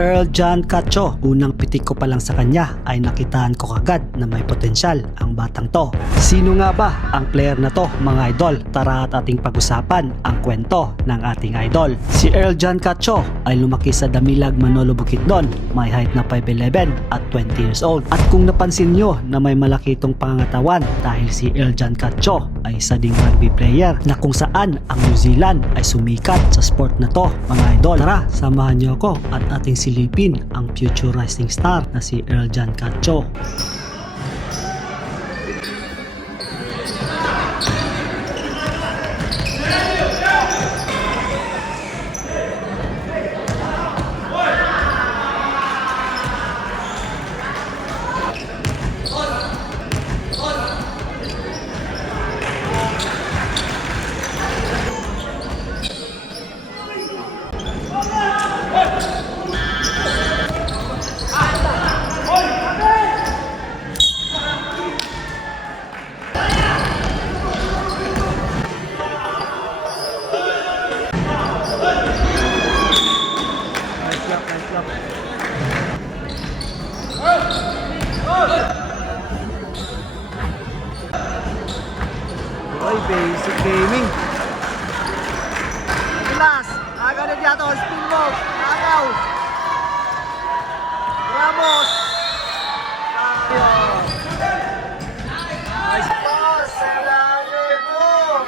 Earl John Cacho. Unang pitik ko pa lang sa kanya ay nakitaan ko kagad na may potensyal ang batang to. Sino nga ba ang player na to mga idol? Tara at ating pag-usapan ang kwento ng ating idol. Si Earl John Cacho ay lumaki sa Damilag, Manolo, Bukidnon. May height na 5'11 at 20 years old. At kung napansin nyo na may malaki itong pangangatawan dahil si Earl John Cacho ay isa ding rugby player na kung saan ang New Zealand ay sumikat sa sport na to mga idol. Tara, samahan nyo ako at ating silipin ang future rising star na si Earl John Cacho. Oy, basic gaming. Glass, aga na dito, spin move, agaw. Ramos. Nice pass, ilalim mo.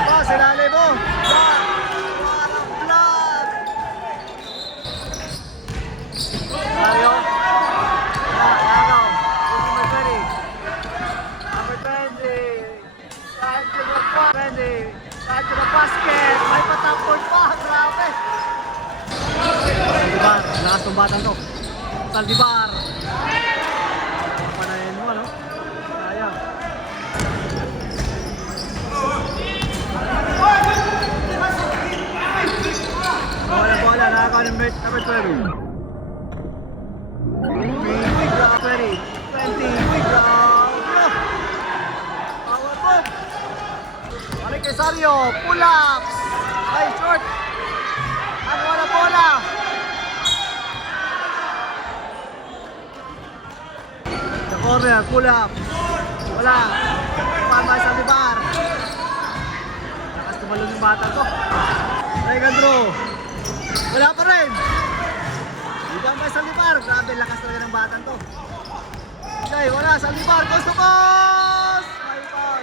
Pass, ilalim mo. Parang vlog. Mario. Agaw. Number 20. Number 20. Saan to the basket, may pataport pa, grabe. Saldivar, lakas ng batang to. Saldivar. Panayin mo, ano? Sayang. Bola, nakakaw ng number 12. 20, 20, Cesario, pull-ups, ay short, ano wala bola, sa corner, pull-up, wala, pamay sa libar, lakas tumalong yung bata to, Regandro, wala pa rin, ibang may sa libar, grabe lakas talaga ng bata to, okay, wala sa libar, coast to coast, may ball.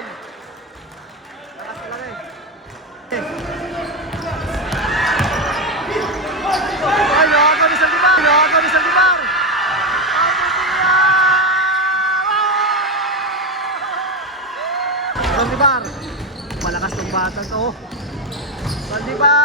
Saldivar, malakas tong bata to. Saldivar.